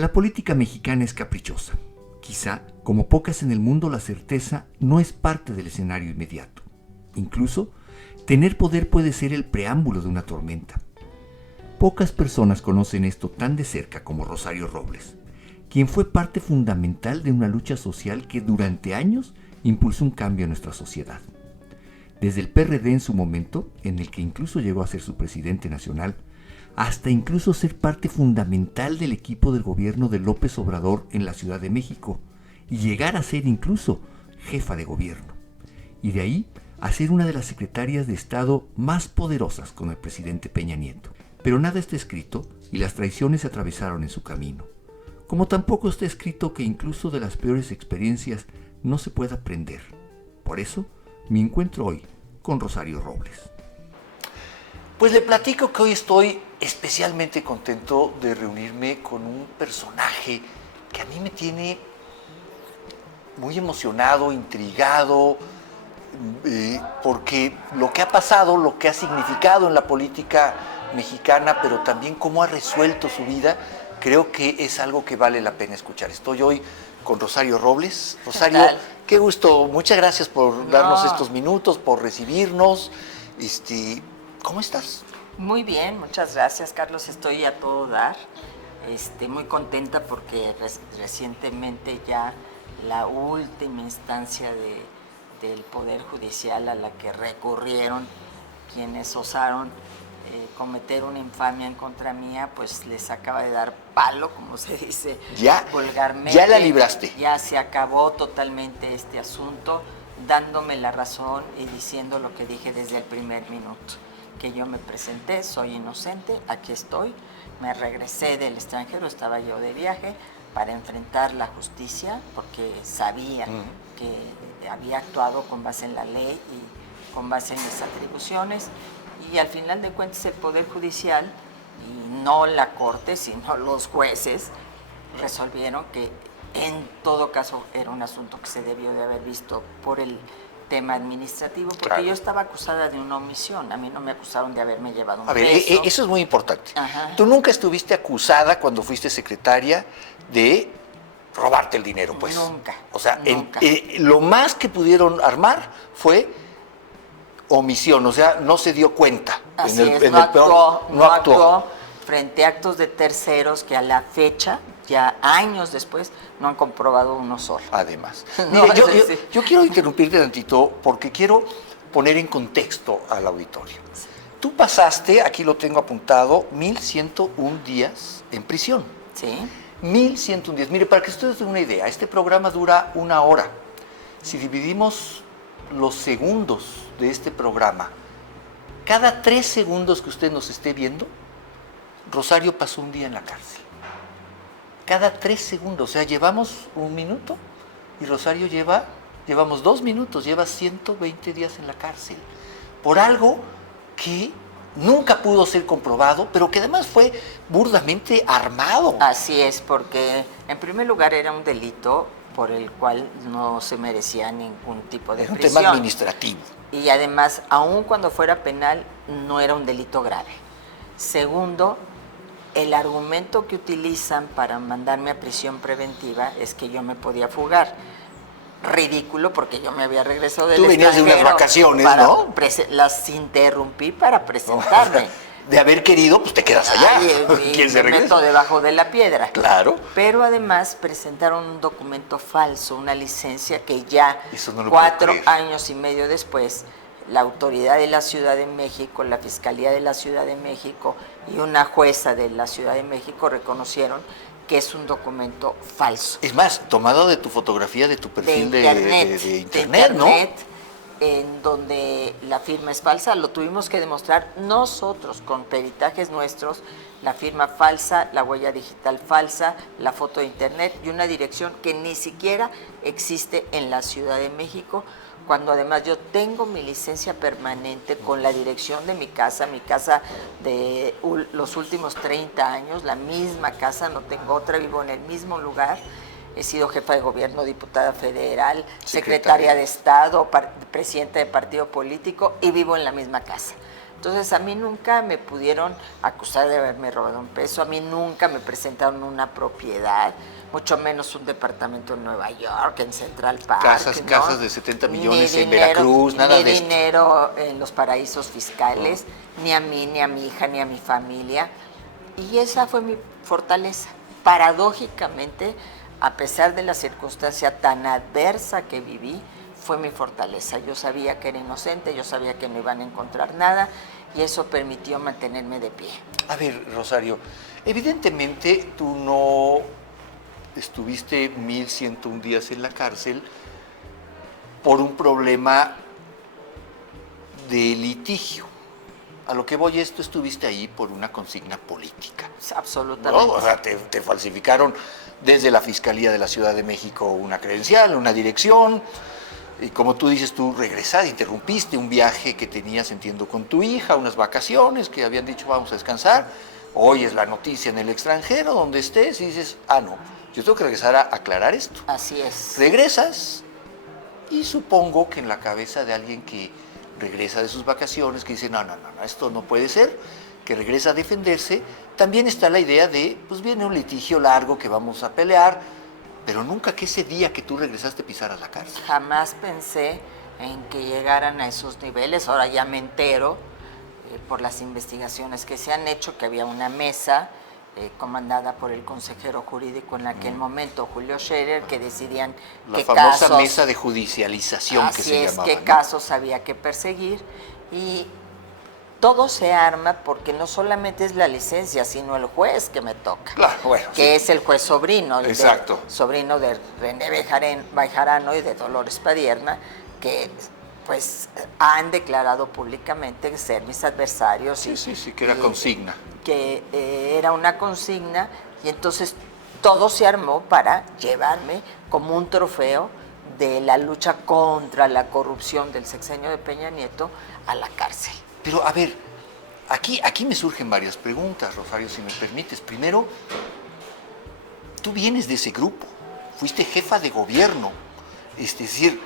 La política mexicana es caprichosa. Quizá, como pocas en el mundo, la certeza no es parte del escenario inmediato. Incluso, tener poder puede ser el preámbulo de una tormenta. Pocas personas conocen esto tan de cerca como Rosario Robles, quien fue parte fundamental de una lucha social que durante años impulsó un cambio en nuestra sociedad. Desde el PRD en su momento, en el que incluso llegó a ser su presidente nacional, hasta incluso ser parte fundamental del equipo del gobierno de López Obrador en la Ciudad de México, y llegar a ser incluso jefa de gobierno. Y de ahí a ser una de las secretarias de Estado más poderosas con el presidente Peña Nieto. Pero nada está escrito y las traiciones se atravesaron en su camino. Como tampoco está escrito que incluso de las peores experiencias no se pueda aprender. Por eso, me encuentro hoy con Rosario Robles. Pues le platico que hoy estoy especialmente contento de reunirme con un personaje que a mí me tiene muy emocionado, intrigado, porque lo que ha pasado, lo que ha significado en la política mexicana, pero también cómo ha resuelto su vida, creo que es algo que vale la pena escuchar. Estoy hoy con Rosario Robles. Rosario, qué gusto, muchas gracias por darnos estos minutos, por recibirnos. ¿Cómo estás? Muy bien, muchas gracias, Carlos. Estoy a todo dar. Muy contenta porque recientemente ya la última instancia del Poder Judicial a la que recurrieron quienes osaron cometer una infamia en contra mía, pues les acaba de dar palo, como se dice vulgarmente. Ya la libraste. Ya se acabó totalmente este asunto, dándome la razón y diciendo lo que dije desde el primer minuto, que yo me presenté, soy inocente, aquí estoy, me regresé del extranjero, estaba yo de viaje para enfrentar la justicia, porque sabía que había actuado con base en la ley y con base en mis atribuciones. Y al final de cuentas el Poder Judicial, y no la Corte, sino los jueces, resolvieron que en todo caso era un asunto que se debió de haber visto por el tema administrativo, porque claro, yo estaba acusada de una omisión. A mí no me acusaron de haberme llevado un peso. A ver, eso es muy importante. Ajá. Tú nunca estuviste acusada cuando fuiste secretaria de robarte el dinero, pues. Nunca. O sea, nunca. Lo más que pudieron armar fue omisión, o sea, no se dio cuenta. Así es, no actuó frente a actos de terceros que a la fecha, ya años después, no han comprobado uno solo. Además. No, mire, yo quiero interrumpirte tantito porque quiero poner en contexto al auditorio. Sí. Tú pasaste, aquí lo tengo apuntado, 1,101 días en prisión. Sí. 1,101 días. Mire, para que ustedes den una idea, este programa dura 1 hora. Si dividimos los segundos de este programa, cada 3 segundos que usted nos esté viendo, Rosario pasó un día en la cárcel. Cada 3 segundos, o sea, llevamos 1 minuto y Rosario llevamos 2 minutos, lleva 120 días en la cárcel por algo que nunca pudo ser comprobado, pero que además fue burdamente armado. Así es, porque en primer lugar era un delito por el cual no se merecía ningún tipo de prisión. Era un tema administrativo. Y además, aun cuando fuera penal, no era un delito grave. Segundo, el argumento que utilizan para mandarme a prisión preventiva es que yo me podía fugar. Ridículo, porque yo me había regresado del extranjero. Tú venías de unas vacaciones, ¿no? Las interrumpí para presentarme. De haber querido, pues te quedas allá. ¿Quién se regresa? Me meto debajo de la piedra. Claro. Pero además presentaron un documento falso, una licencia que ya 4 años y medio después, la autoridad de la Ciudad de México, la Fiscalía de la Ciudad de México y una jueza de la Ciudad de México reconocieron que es un documento falso. Es más, tomado de tu fotografía, de tu perfil de internet, ¿no? En donde la firma es falsa, lo tuvimos que demostrar nosotros con peritajes nuestros, la firma falsa, la huella digital falsa, la foto de internet y una dirección que ni siquiera existe en la Ciudad de México, cuando además yo tengo mi licencia permanente con la dirección de mi casa de los últimos 30 años, la misma casa, no tengo otra, vivo en el mismo lugar. He sido jefa de gobierno, diputada federal, secretaria de Estado, presidenta de partido político y vivo en la misma casa. Entonces a mí nunca me pudieron acusar de haberme robado un peso, a mí nunca me presentaron una propiedad, mucho menos un departamento en Nueva York, en Central Park. Casas de 70 millones en Veracruz, nada de esto. Ni dinero en los paraísos fiscales, ni a mí, ni a mi hija, ni a mi familia. Y esa fue mi fortaleza. Paradójicamente, a pesar de la circunstancia tan adversa que viví, fue mi fortaleza. Yo sabía que era inocente, yo sabía que no iban a encontrar nada y eso permitió mantenerme de pie. A ver, Rosario, evidentemente tú no estuviste 1101 días en la cárcel por un problema de litigio. A lo que voy es, tú estuviste ahí por una consigna política. Absolutamente. ¿No? O sea, te falsificaron desde la Fiscalía de la Ciudad de México una credencial, una dirección. Y como tú dices, tú regresaste, interrumpiste un viaje que tenías, entiendo, con tu hija, unas vacaciones que habían dicho vamos a descansar. Hoy es la noticia en el extranjero, donde estés, y dices, no, yo tengo que regresar a aclarar esto. Así es. Regresas y supongo que en la cabeza de alguien que regresa de sus vacaciones, que dice, no, esto no puede ser, que regresa a defenderse, también está la idea de, pues viene un litigio largo que vamos a pelear, pero nunca que ese día que tú regresaste pisaras la cárcel. Jamás pensé en que llegaran a esos niveles. Ahora ya me entero por las investigaciones que se han hecho, que había una mesa comandada por el consejero jurídico en aquel momento, Julio Scherer, que decidían qué casos... La famosa mesa de judicialización que se llamaba. Qué casos había que perseguir. Y todo se arma porque no solamente es la licencia, sino el juez que me toca. Claro, bueno, que es el juez sobrino. Exacto. Sobrino de René Bejarano y de Dolores Padierna, que pues han declarado públicamente ser mis adversarios. Sí, que era consigna. Que era una consigna, y entonces todo se armó para llevarme como un trofeo de la lucha contra la corrupción del sexenio de Peña Nieto a la cárcel. Pero, a ver, aquí me surgen varias preguntas, Rosario, si me permites. Primero, tú vienes de ese grupo, fuiste jefa de gobierno, es decir,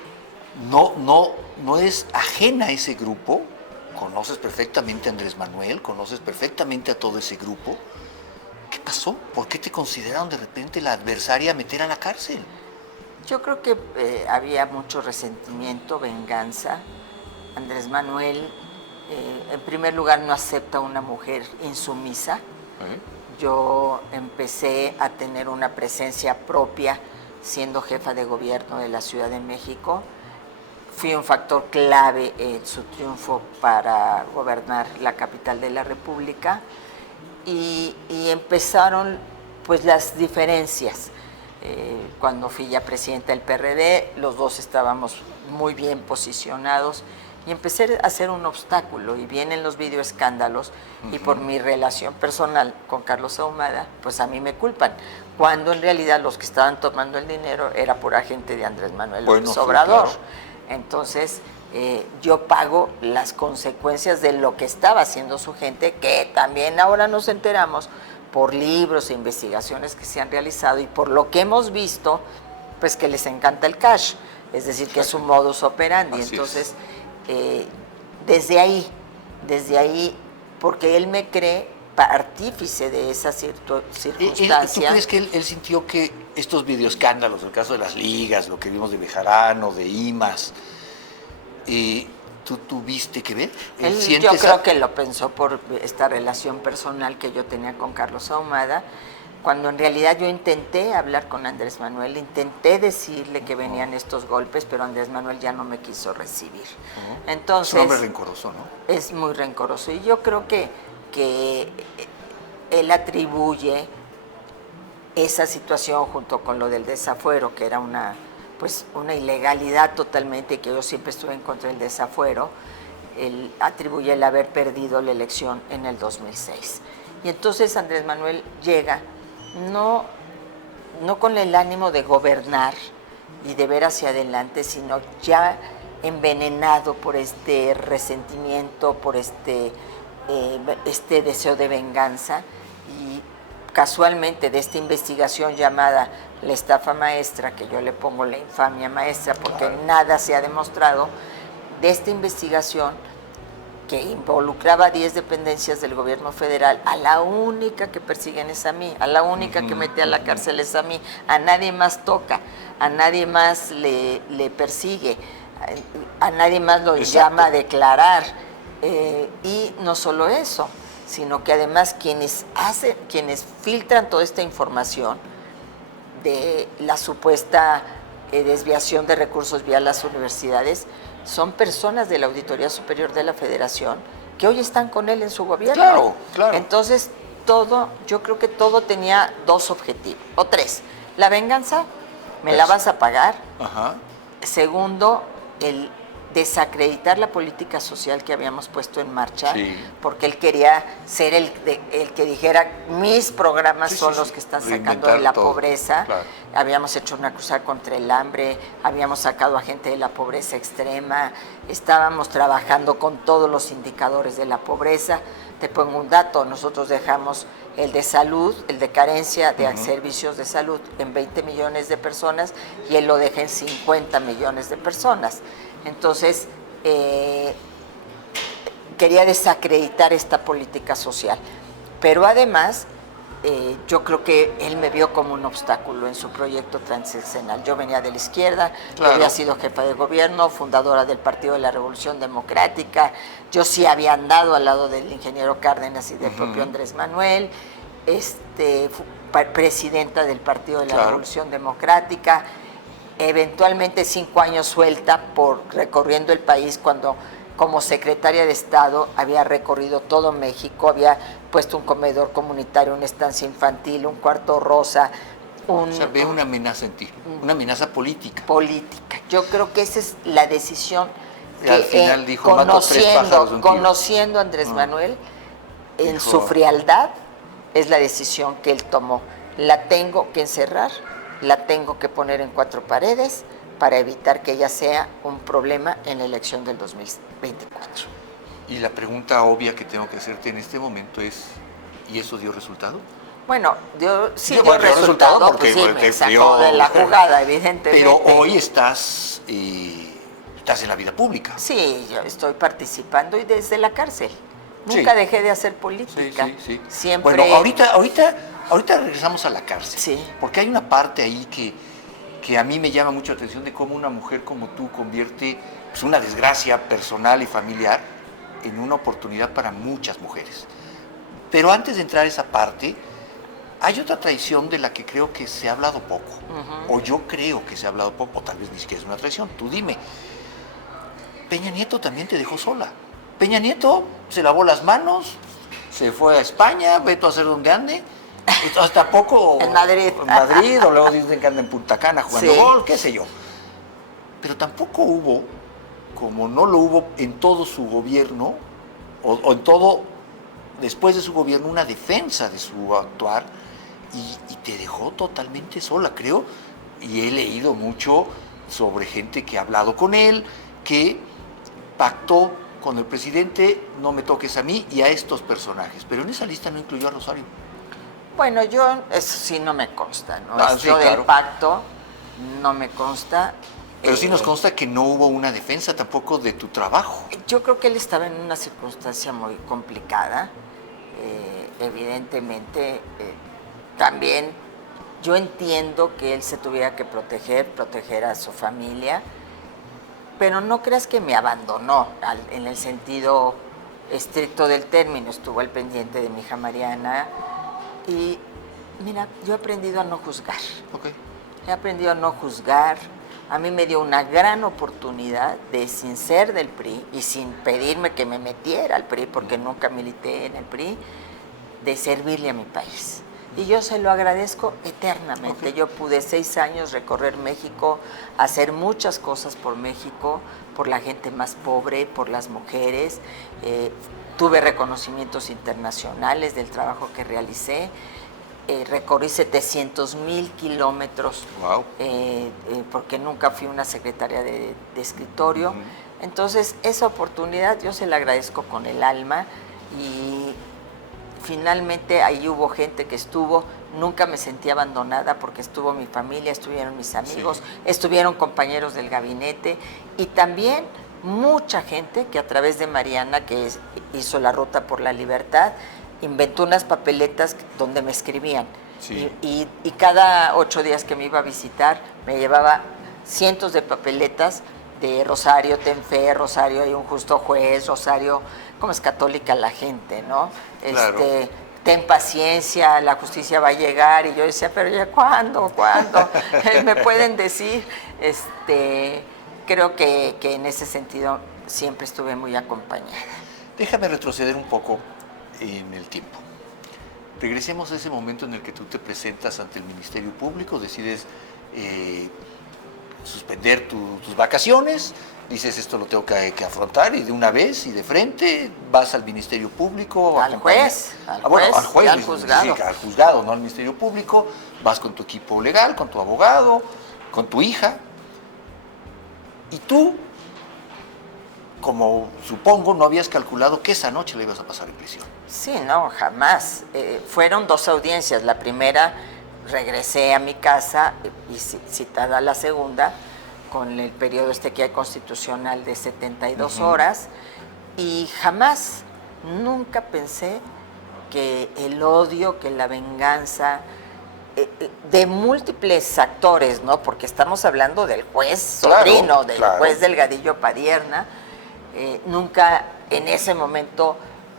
no es ajena a ese grupo, conoces perfectamente a Andrés Manuel, conoces perfectamente a todo ese grupo. ¿Qué pasó? ¿Por qué te consideraron de repente la adversaria a meter a la cárcel? Yo creo que había mucho resentimiento, venganza. Andrés Manuel, en primer lugar, no acepta a una mujer insumisa. Yo empecé a tener una presencia propia siendo jefa de gobierno de la Ciudad de México. Fui un factor clave en su triunfo para gobernar la capital de la República y empezaron pues las diferencias. Cuando fui ya presidenta del PRD, los dos estábamos muy bien posicionados y empecé a ser un obstáculo, y vienen los videoescándalos y por mi relación personal con Carlos Ahumada, pues a mí me culpan, cuando en realidad los que estaban tomando el dinero era pura gente de Andrés Manuel López Obrador. Claro. Entonces yo pago las consecuencias de lo que estaba haciendo su gente, que también ahora nos enteramos por libros e investigaciones que se han realizado y por lo que hemos visto, pues que les encanta el cash, es decir, que es su modus operandi. Así entonces desde ahí, porque él me cree artífice de esa circunstancia. ¿Tú crees que él sintió que estos videoescándalos, el caso de las ligas, lo que vimos de Bejarano, de IMAS, tú tuviste que ver? Yo creo que lo pensó por esta relación personal que yo tenía con Carlos Ahumada, cuando en realidad yo intenté hablar con Andrés Manuel, intenté decirle que venían estos golpes, pero Andrés Manuel ya no me quiso recibir. Entonces, es un hombre rencoroso, ¿no? Es muy rencoroso, y yo creo que él atribuye esa situación junto con lo del desafuero, que era una ilegalidad totalmente, que yo siempre estuve en contra del desafuero. Él atribuye el haber perdido la elección en el 2006. Y entonces Andrés Manuel llega, no con el ánimo de gobernar y de ver hacia adelante, sino ya envenenado por este resentimiento, por este deseo de venganza, y casualmente de esta investigación llamada la estafa maestra, que yo le pongo la infamia maestra porque nada se ha demostrado, de esta investigación que involucraba 10 dependencias del gobierno federal, a la única que persiguen es a mí, a la única que mete a la cárcel es a mí, a nadie más toca, a nadie más le persigue, a nadie más lo llama a declarar. Y no solo eso, sino que además quienes filtran toda esta información de la supuesta desviación de recursos vía las universidades, son personas de la Auditoría Superior de la Federación que hoy están con él en su gobierno. Claro, claro. Entonces, yo creo que todo tenía 2 objetivos, o 3. La venganza, la vas a pagar. Ajá. Segundo, el desacreditar la política social que habíamos puesto en marcha, sí, porque él quería ser el que dijera, mis programas son los que están sacando de la pobreza. Claro. Habíamos hecho una cruzada contra el hambre, habíamos sacado a gente de la pobreza extrema, estábamos trabajando con todos los indicadores de la pobreza. Te pongo un dato, nosotros dejamos el de salud, el de carencia de servicios de salud en 20 millones de personas y él lo deja en 50 millones de personas. Entonces, quería desacreditar esta política social. Pero además, yo creo que él me vio como un obstáculo en su proyecto transeccional. Yo venía de la izquierda, claro, yo había sido jefa de gobierno, fundadora del Partido de la Revolución Democrática, yo sí había andado al lado del ingeniero Cárdenas y del propio Andrés Manuel, presidenta del Partido de la Revolución Democrática, eventualmente 5 años suelta recorriendo el país cuando como secretaria de Estado había recorrido todo México, había puesto un comedor comunitario, una estancia infantil, un cuarto rosa. O sea, ve una amenaza en ti, una amenaza política. Política. Yo creo que esa es la decisión que al final dijo, mato 3 pájaros de un tiro. Conociendo a Andrés Manuel, en su frialdad, es la decisión que él tomó. La tengo que encerrar, la tengo que poner en 4 paredes para evitar que ella sea un problema en la elección del 2024. Y la pregunta obvia que tengo que hacerte en este momento es, ¿y eso dio resultado? Bueno, dio resultado porque me sacó de la jugada, evidentemente. Pero hoy estás en la vida pública. Sí, yo estoy participando y desde la cárcel. Nunca dejé de hacer política. Sí. Siempre. Bueno, ahorita regresamos a la cárcel. Sí. Porque hay una parte ahí que a mí me llama mucho la atención de cómo una mujer como tú convierte pues, una desgracia personal y familiar en una oportunidad para muchas mujeres. Pero antes de entrar a esa parte, hay otra traición de la que creo que se ha hablado poco. O yo creo que se ha hablado poco, o tal vez ni siquiera es una traición. Tú dime. Peña Nieto también te dejó sola. Peña Nieto se lavó las manos, se fue a España, vete a hacer donde ande. Hasta poco en Madrid. O luego dicen que anda en Punta Cana jugando gol, qué sé yo. Pero tampoco hubo, como no lo hubo en todo su gobierno, o en todo, después de su gobierno, una defensa de su actuar, y te dejó totalmente sola, creo. Y he leído mucho sobre gente que ha hablado con él, que pactó con el presidente, no me toques a mí y a estos personajes. Pero en esa lista no incluyó a Rosario. Bueno, eso sí no me consta, ¿no? Del pacto no me consta. Pero sí nos consta que no hubo una defensa tampoco de tu trabajo. Yo creo que él estaba en una circunstancia muy complicada. Evidentemente, también yo entiendo que él se tuviera que proteger a su familia, pero no creas que me abandonó en el sentido estricto del término. Estuvo al pendiente de mi hija Mariana. Y mira, yo he aprendido a no juzgar. Okay. He aprendido a no juzgar. A mí me dio una gran oportunidad de, sin ser del PRI y sin pedirme que me metiera al PRI, porque nunca milité en el PRI, de servirle a mi país. Y yo se lo agradezco eternamente. Yo pude 6 años recorrer México, hacer muchas cosas por México, por la gente más pobre, por las mujeres. Tuve reconocimientos internacionales del trabajo que realicé. Recorrí 700,000 kilómetros, wow. Porque nunca fui una secretaria de escritorio. Entonces, esa oportunidad yo se la agradezco con el alma y finalmente ahí hubo gente que estuvo, nunca me sentí abandonada porque estuvo mi familia, estuvieron mis amigos, estuvieron compañeros del gabinete y también mucha gente que a través de Mariana, que hizo la Ruta por la Libertad, inventó unas papeletas donde me escribían. Sí. Y cada 8 días que me iba a visitar, me llevaba cientos de papeletas de Rosario, ten fe, Rosario, hay un justo juez, Rosario, como es católica la gente, ¿no? Claro. Ten paciencia, la justicia va a llegar. Y yo decía, pero ya, ¿cuándo? ¿Me pueden decir? Creo que en ese sentido siempre estuve muy acompañada. Déjame retroceder un poco en el tiempo. Regresemos a ese momento en el que tú te presentas ante el Ministerio Público, decides suspender tus vacaciones, dices esto lo tengo que afrontar, y de una vez y de frente vas al Ministerio Público. Al juez y al juzgado. Sí, al juzgado, no al Ministerio Público, vas con tu equipo legal, con tu abogado, con tu hija, y tú, como supongo, no habías calculado que esa noche la ibas a pasar en prisión. Sí, no, jamás. Fueron 2 audiencias. La primera, regresé a mi casa y citada la segunda, con el periodo que hay constitucional de 72 horas, y jamás, nunca pensé que el odio, que la venganza, de múltiples actores, ¿no? Porque estamos hablando del juez sobrino, del juez Delgadillo Padierna. Nunca en ese momento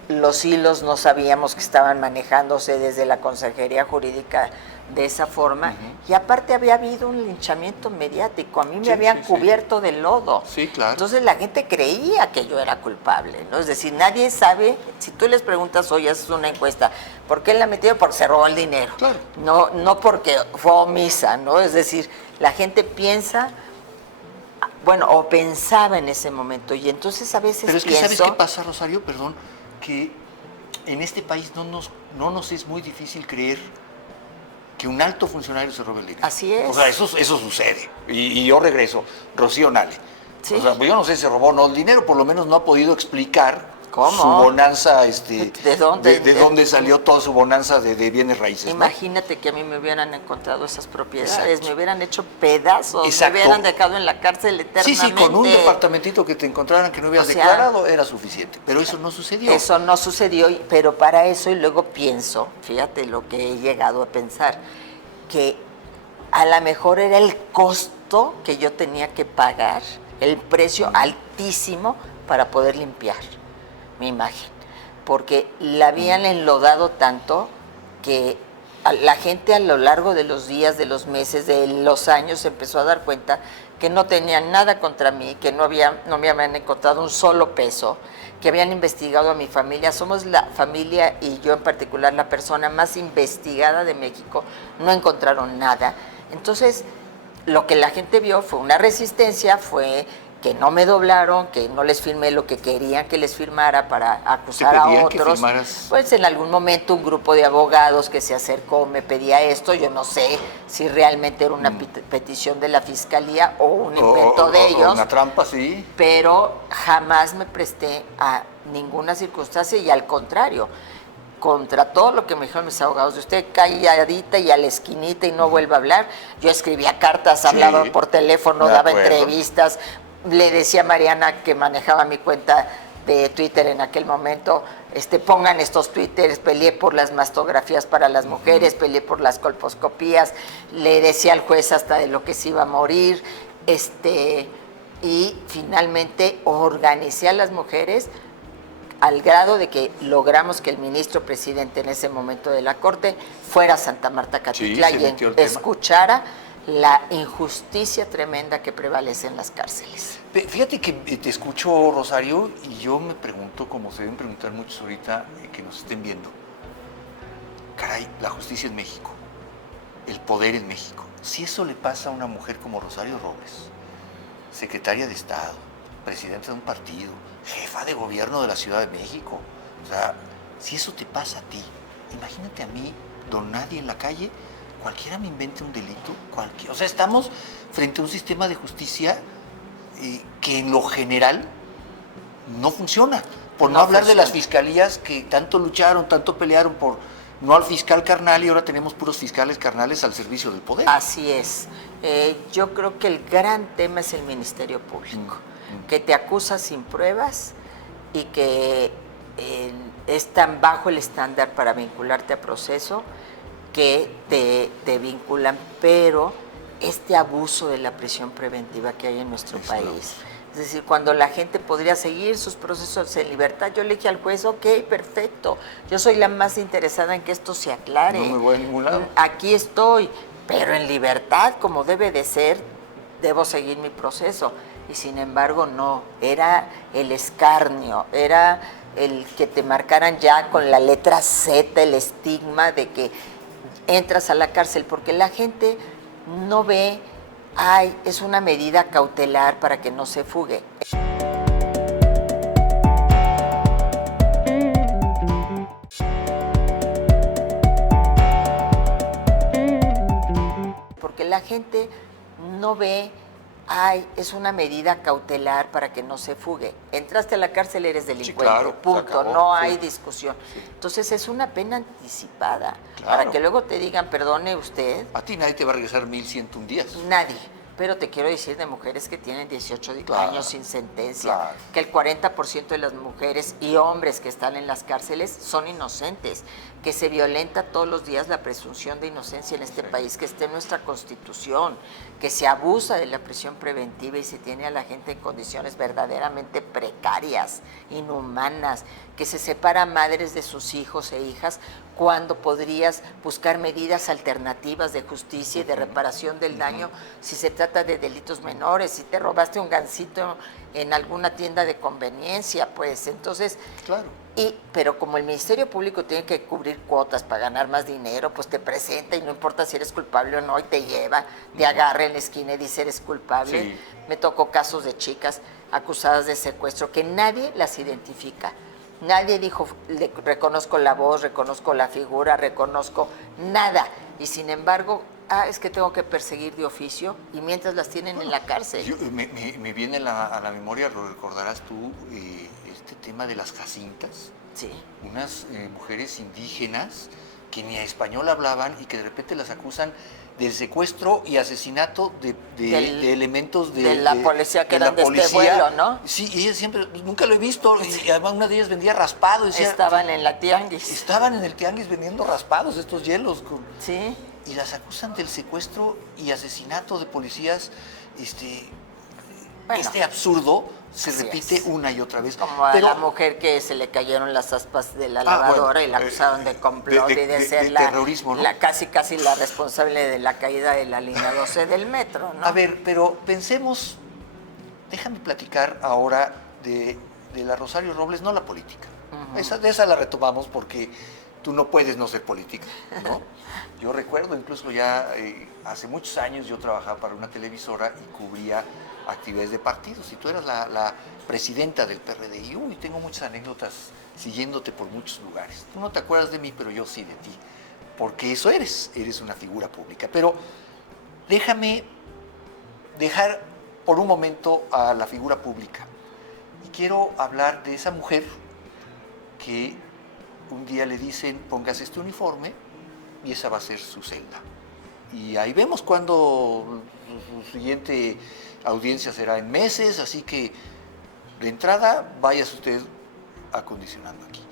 los hilos no sabíamos que estaban manejándose desde la Consejería Jurídica de esa forma, y aparte había habido un linchamiento mediático, a mí me habían cubierto de lodo. Sí, claro. Entonces la gente creía que yo era culpable, ¿no? Es decir, nadie sabe, si tú les preguntas hoy, haces una encuesta, ¿por qué la metió? Porque se robó el dinero. Claro. No porque fue omisa, ¿no? Es decir, la gente piensa, bueno, o pensaba en ese momento, y entonces a veces Pero es que pienso, ¿sabes qué pasa, Rosario? Perdón, que en este país no nos es muy difícil creer que un alto funcionario se robe el dinero. Así es. O sea, eso sucede. Y yo regreso, Rocío Nale. Sí. O sea, yo no sé si se robó o no el dinero, por lo menos no ha podido explicar ¿cómo? Su bonanza, ¿De dónde? de dónde salió toda su bonanza de bienes raíces. Imagínate, ¿no? Que a mí me hubieran encontrado esas propiedades, Exacto. me hubieran hecho pedazos, Exacto. me hubieran dejado en la cárcel eternamente. Sí, con un departamentito que te encontraran que no habías declarado era suficiente, pero eso no sucedió. Eso no sucedió, pero para eso, y luego pienso, fíjate lo que he llegado a pensar, que a lo mejor era el costo que yo tenía que pagar, el precio altísimo para poder limpiar mi imagen, porque la habían enlodado tanto que la gente a lo largo de los días, de los meses, de los años se empezó a dar cuenta que no tenían nada contra mí, que no me habían encontrado un solo peso, que habían investigado a mi familia. Somos la familia, y yo en particular, la persona más investigada de México. No encontraron nada. Entonces, lo que la gente vio fue una resistencia, fue que no me doblaron, que no les firmé lo que querían que les firmara para acusar a otros. ¿Te pedían que firmaras? Pues en algún momento un grupo de abogados que se acercó me pedía esto. Yo no sé si realmente era una petición de la fiscalía o un invento de ellos. O una trampa, sí. Pero jamás me presté a ninguna circunstancia, y al contrario, contra todo lo que me dijeron mis abogados, de usted calladita y a la esquinita y no vuelva a hablar. Yo escribía cartas, hablaba por teléfono, daba entrevistas. Le decía a Mariana, que manejaba mi cuenta de Twitter en aquel momento, pongan estos twitters, peleé por las mastografías para las mujeres, peleé por las colposcopías, le decía al juez hasta de lo que se iba a morir, y finalmente organicé a las mujeres al grado de que logramos que el ministro presidente en ese momento de la Corte fuera a Santa Marta Catitla y escuchara la injusticia tremenda que prevalece en las cárceles. Fíjate que te escucho, Rosario, y yo me pregunto, como se deben preguntar muchos ahorita que nos estén viendo, caray, la justicia en México, el poder en México, si eso le pasa a una mujer como Rosario Robles, secretaria de Estado, presidenta de un partido, jefa de gobierno de la Ciudad de México, o sea, si eso te pasa a ti, imagínate a mí, don nadie en la calle, cualquiera me invente un delito, o sea, estamos frente a un sistema de justicia que en lo general no funciona, por no hablar de las fiscalías que tanto lucharon, tanto pelearon por no al fiscal carnal, y ahora tenemos puros fiscales carnales al servicio del poder. Así es. Yo creo que el gran tema es el Ministerio Público. que te acusa sin pruebas y que es tan bajo el estándar para vincularte a proceso que te vinculan, pero este abuso de la prisión preventiva que hay en nuestro país. Es decir, cuando la gente podría seguir sus procesos en libertad, yo le dije al juez, ok, perfecto, yo soy la más interesada en que esto se aclare. No me voy a ningún lado. Aquí estoy, pero en libertad, como debe de ser, debo seguir mi proceso. Y sin embargo, no, era el escarnio, era el que te marcaran ya con la letra Z el estigma de que entras a la cárcel, porque la gente no ve, ay, es una medida cautelar para que no se fugue. Porque la gente no ve, ay, es una medida cautelar para que no se fugue. Entraste a la cárcel, eres delincuente, Sí, claro, punto, acabó, no sí. hay discusión. Sí. Entonces es una pena anticipada, Claro. para que luego te digan, perdone usted, A ti nadie te va a regresar 1101 días. nadie. Pero te quiero decir de mujeres que tienen 18 Claro, años sin sentencia, claro. que el 40% de las mujeres y hombres que están en las cárceles son inocentes, que se violenta todos los días la presunción de inocencia en este país, que está en nuestra Constitución, que se abusa de la prisión preventiva y se tiene a la gente en condiciones verdaderamente precarias, inhumanas, que se separa a madres de sus hijos e hijas cuando podrías buscar medidas alternativas de justicia y de reparación del daño si se trata de delitos menores, si te robaste un gansito en alguna tienda de conveniencia, pues entonces... Claro. Pero como el Ministerio Público tiene que cubrir cuotas para ganar más dinero, pues te presenta y no importa si eres culpable o no, y te lleva, te agarra en la esquina y dice eres culpable. Sí. Me tocó casos de chicas acusadas de secuestro que nadie las identifica. Nadie dijo, reconozco la voz, reconozco la figura, reconozco nada. Y sin embargo, es que tengo que perseguir de oficio y mientras las tienen en la cárcel. Me viene a la memoria, lo recordarás tú, este tema de las jacintas. Sí. Unas mujeres indígenas que ni a español hablaban y que de repente las acusan del secuestro y asesinato de elementos de la policía que eran de este vuelo, ¿no? Sí, y ellas siempre, nunca lo he visto, y además una de ellas vendía raspado. Decía, Estaban en la tianguis. estaban en el tianguis vendiendo raspados, estos hielos. Sí. Y las acusan del secuestro y asesinato de policías. Bueno, este absurdo se así repite es. una y otra vez. Como a la mujer que se le cayeron las aspas de la lavadora y la acusaron de complot y de ser terrorismo, ¿no? casi la responsable de la caída de la línea 12 del metro, ¿no? A ver, pero pensemos, déjame platicar ahora de la Rosario Robles, no la política. De esa la retomamos porque tú no puedes no ser política, ¿no? Yo recuerdo incluso ya hace muchos años yo trabajaba para una televisora y cubría actividades de partidos y tú eras la presidenta del PRD y tengo muchas anécdotas siguiéndote por muchos lugares. Tú no te acuerdas de mí, pero yo sí de ti, porque eso eres una figura pública. Pero déjame dejar por un momento a la figura pública y quiero hablar de esa mujer que un día le dicen póngase este uniforme y esa va a ser su celda. Y ahí vemos cuando su siguiente audiencia será en meses, así que de entrada váyase usted acondicionando aquí.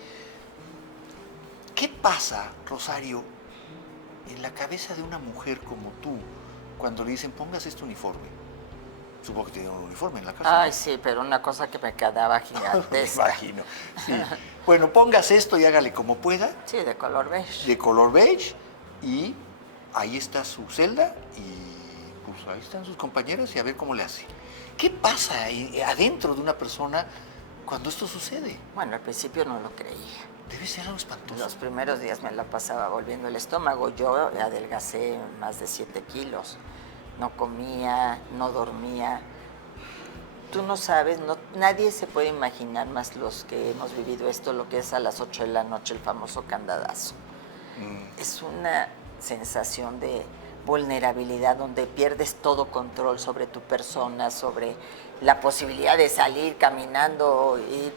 ¿Qué pasa, Rosario, en la cabeza de una mujer como tú cuando le dicen póngase este uniforme? Supongo que tenía un uniforme en la casa. Ay, sí, pero una cosa que me quedaba Me gigantesca. imagino. Sí. Bueno, póngase esto y hágale como pueda, Sí, de color beige. de color beige, y ahí está su celda y pues ahí están sus compañeras y a ver cómo le hace. ¿Qué pasa adentro de una persona cuando esto sucede? Bueno, al principio no lo creía. Debe ser algo espantoso. Los primeros días me la pasaba volviendo el estómago. Yo adelgacé más de 7 kilos. No comía, no dormía. Tú no sabes, nadie se puede imaginar, más los que hemos vivido esto, lo que es a las 8 de la noche el famoso candadazo. Es una sensación de vulnerabilidad donde pierdes todo control sobre tu persona, sobre la posibilidad de salir caminando y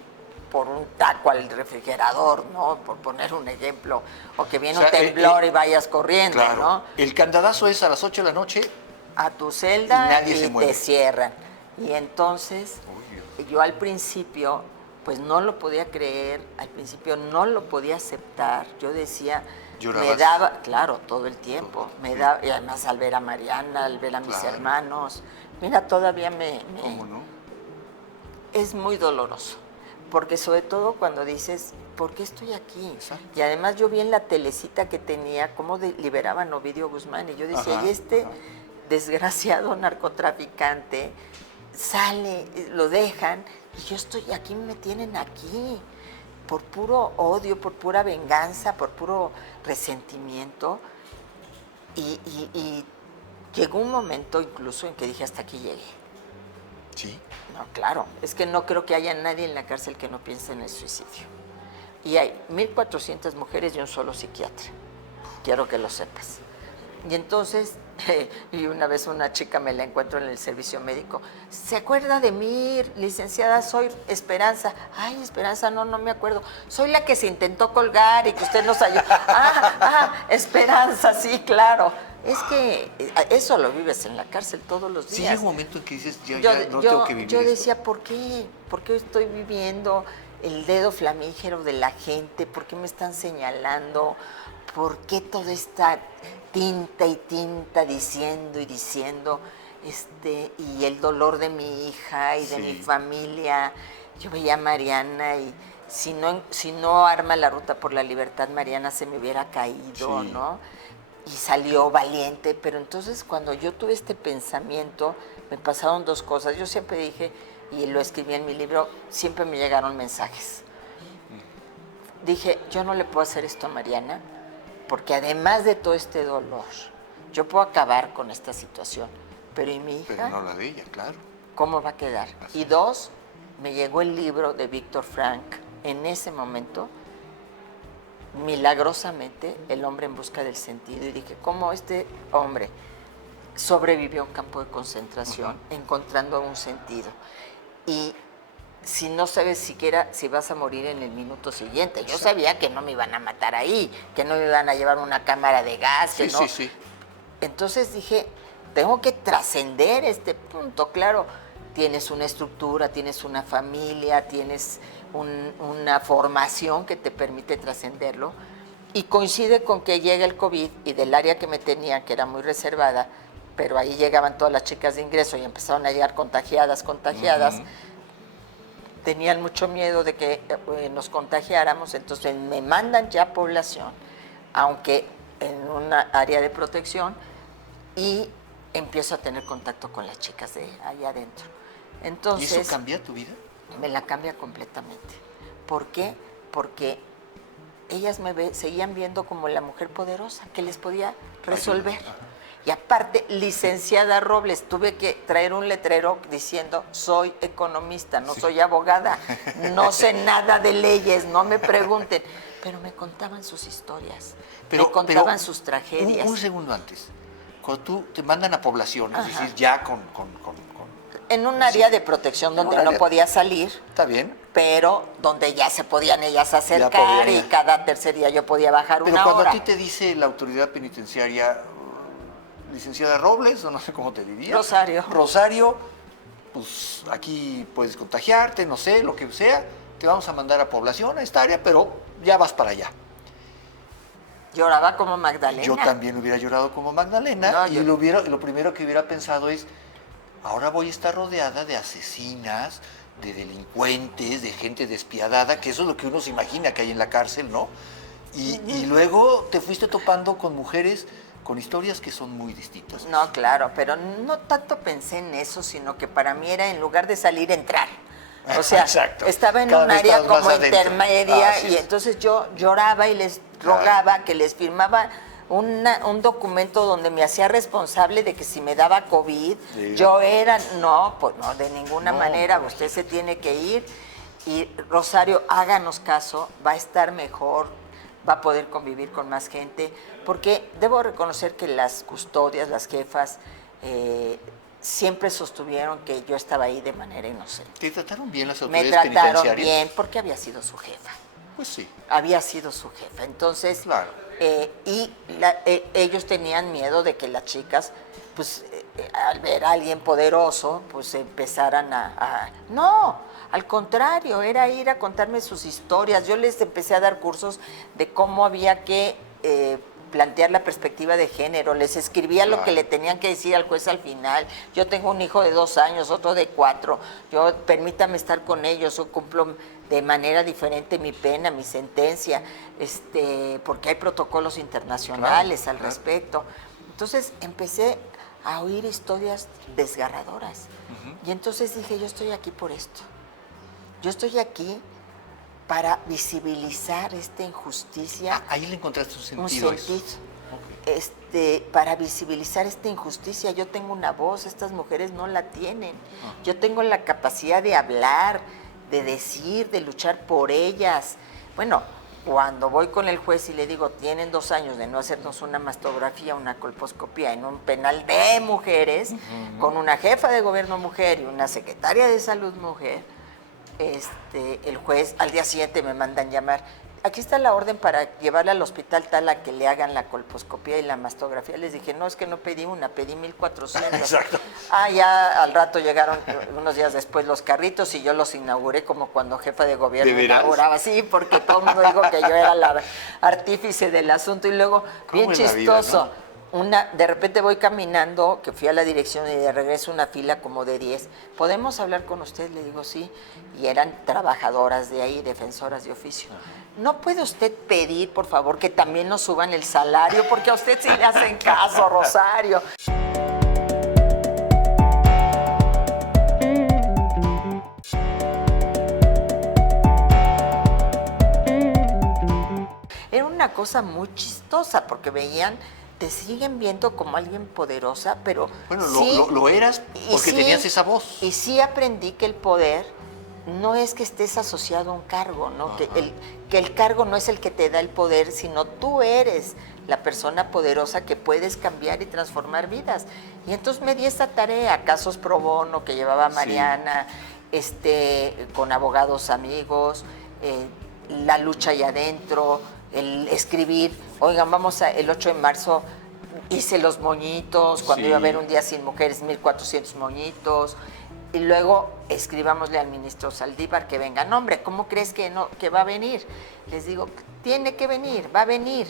por un taco al refrigerador, ¿no? Por poner un ejemplo, o que viene un temblor y vayas corriendo, claro, ¿no? El candadazo es a las 8 de la noche. A tu celda Y nadie se mueve. te cierran. Y entonces yo al principio, pues no lo podía creer, al principio no lo podía aceptar. Yo decía, ¿Llorabas? me daba, claro, todo el tiempo, Todo, me sí. daba, y además al ver a Mariana, al ver a mis Claro. hermanos, mira, todavía ¿Cómo no? es muy doloroso, porque sobre todo cuando dices, ¿por qué estoy aquí? Exacto. Y además yo vi en la telecita que tenía cómo liberaban a Ovidio Guzmán, y yo decía, Ajá, y este ajá. desgraciado narcotraficante sale, lo dejan, y yo estoy aquí, me tienen aquí, por puro odio, por pura venganza, por puro resentimiento, y llegó un momento incluso en que dije, hasta aquí llegué. Sí. No, claro, es que no creo que haya nadie en la cárcel que no piense en el suicidio. Y hay 1,400 mujeres y un solo psiquiatra. Quiero que lo sepas. Y entonces, y una vez una chica me la encuentro en el servicio médico. ¿Se acuerda de mí, licenciada? Soy Esperanza. Ay, Esperanza, no me acuerdo. Soy la que se intentó colgar y que usted nos ayudó. Esperanza, sí, claro. Es que eso lo vives en la cárcel todos los Sí, días. llega un momento en que dices, ya no tengo que vivir Yo esto. decía, ¿por qué? ¿Por qué estoy viviendo el dedo flamígero de la gente? ¿Por qué me están señalando? ¿Por qué toda esta tinta y tinta diciendo y diciendo? Y el dolor de mi hija y de Sí. mi familia. Yo veía a Mariana y si no arma la ruta por la libertad, Mariana se me hubiera caído, Sí. ¿no? Y salió valiente, pero entonces cuando yo tuve este pensamiento, me pasaron dos cosas. Yo siempre dije, y lo escribí en mi libro, siempre me llegaron mensajes. Dije, yo no le puedo hacer esto a Mariana, porque además de todo este dolor, yo puedo acabar con esta situación, pero ¿y mi hija? Pero no la de ella, claro. ¿Cómo va a quedar? Así Y es. dos, me llegó el libro de Víctor Frank. En ese momento, milagrosamente, El hombre en busca del sentido. Y dije, ¿cómo este hombre sobrevivió a un campo de concentración, encontrando un sentido? Y si no sabes siquiera si vas a morir en el minuto siguiente. Yo sabía que no me iban a matar ahí, que no me iban a llevar una cámara de gas, que Sí, no. sí, sí. Entonces dije, tengo que trascender este punto. Claro, tienes una estructura, tienes una familia, tienes una formación que te permite trascenderlo. Y coincide con que llega el COVID y del área que me tenía, que era muy reservada, pero ahí llegaban todas las chicas de ingreso y empezaron a llegar contagiadas. Tenían mucho miedo de que nos contagiáramos, entonces me mandan ya a población, aunque en una área de protección, y empiezo a tener contacto con las chicas de allá adentro. ¿Y Entonces, eso cambia tu vida? me la cambia completamente. ¿Por qué? Porque ellas seguían viendo como la mujer poderosa que les podía resolver. Ayuda. Ajá. Y aparte, licenciada Robles, tuve que traer un letrero diciendo, soy economista, no soy abogada, no sé nada de leyes, no me pregunten. Pero me contaban sus historias, me contaban sus tragedias. Un segundo antes, cuando tú te mandan a población, es Ajá. decir, ya con En un área de protección En donde un no área- podía salir, ¿Está bien? pero donde ya se podían ellas acercar podían, y ya. cada tercer día yo podía bajar Pero una cuando hora. a ti te dice la autoridad penitenciaria, licenciada Robles, o no sé cómo te diría. Rosario. Rosario, pues aquí puedes contagiarte, no sé, lo que sea, te vamos a mandar a población, a esta área, pero ya vas para allá. Lloraba como Magdalena. Yo también hubiera llorado como Magdalena No, y yo- lo primero que hubiera pensado es, ahora voy a estar rodeada de asesinas, de delincuentes, de gente despiadada, que eso es lo que uno se imagina que hay en la cárcel, ¿no? Y luego te fuiste topando con mujeres con historias que son muy distintas. No, claro, pero no tanto pensé en eso, sino que para mí era en lugar de salir, entrar. O sea, Exacto. estaba en Cada un vez área estabas más como adentro. intermedia Así y es. entonces yo lloraba y les Claro. rogaba que les firmaba un documento donde me hacía responsable de que si me daba COVID, Sí. yo era, no, pues no, de ninguna No, manera, no, usted se tiene que ir y Rosario, háganos caso, va a estar mejor, va a poder convivir con más gente, porque debo reconocer que las custodias, las jefas, siempre sostuvieron que yo estaba ahí de manera inocente. ¿Te trataron bien las Me autoridades trataron penitenciarias? bien porque había sido su jefa. Pues sí. Había sido su jefa. Entonces, Claro. ellos tenían miedo de que las chicas, pues al ver a alguien poderoso, pues empezaran No, al contrario, era ir a contarme sus historias. Yo les empecé a dar cursos de cómo había que plantear la perspectiva de género. Les escribía lo que le tenían que decir al juez al final. Yo tengo un hijo de 2 años, otro de 4. Permítame estar con ellos. Yo cumplo de manera diferente mi pena, mi sentencia, porque hay protocolos internacionales al respecto. Entonces empecé a oír historias desgarradoras. Y entonces dije, yo estoy aquí por esto. Yo estoy aquí para visibilizar esta injusticia. Ahí le encontraste un sentido. Para visibilizar esta injusticia. Yo tengo una voz, estas mujeres no la tienen. Yo tengo la capacidad de hablar, de decir, de luchar por ellas. Bueno, cuando voy con el juez y le digo, tienen 2 años de no hacernos una mastografía, una colposcopía en un penal de mujeres, con una jefa de gobierno mujer y una secretaria de salud mujer, el juez al día siguiente me mandan llamar. Aquí está la orden para llevarla al hospital tal a que le hagan la colposcopía y la mastografía. Les dije, no, es que no pedí una, pedí 1,400. Exacto. Ya al rato llegaron, unos días después, los carritos y yo los inauguré como cuando jefa de gobierno inauguraba. Sí, porque todo el mundo dijo que yo era la artífice del asunto. Y luego, bien chistoso, vida, ¿no? De repente voy caminando, que fui a la dirección y de regreso una fila como de 10. ¿Podemos hablar con usted? Le digo, sí. Y eran trabajadoras de ahí, defensoras de oficio. ¿No puede usted pedir, por favor, que también nos suban el salario? Porque a usted sí le hacen caso, Rosario. Era una cosa muy chistosa porque veían... Te siguen viendo como alguien poderosa, pero... Bueno, sí, lo eras porque tenías esa voz. Y sí aprendí que el poder no es que estés asociado a un cargo, ¿no? Que el cargo no es el que te da el poder, sino tú eres la persona poderosa que puedes cambiar y transformar vidas. Y entonces me di esta tarea, casos pro bono que llevaba Mariana, con abogados amigos, la lucha allá adentro, el escribir, oigan, el 8 de marzo hice los moñitos, cuando iba a haber un día sin mujeres, 1,400 moñitos, y luego escribámosle al ministro Saldívar que venga. No, hombre, ¿cómo crees que va a venir? Les digo, tiene que venir, va a venir,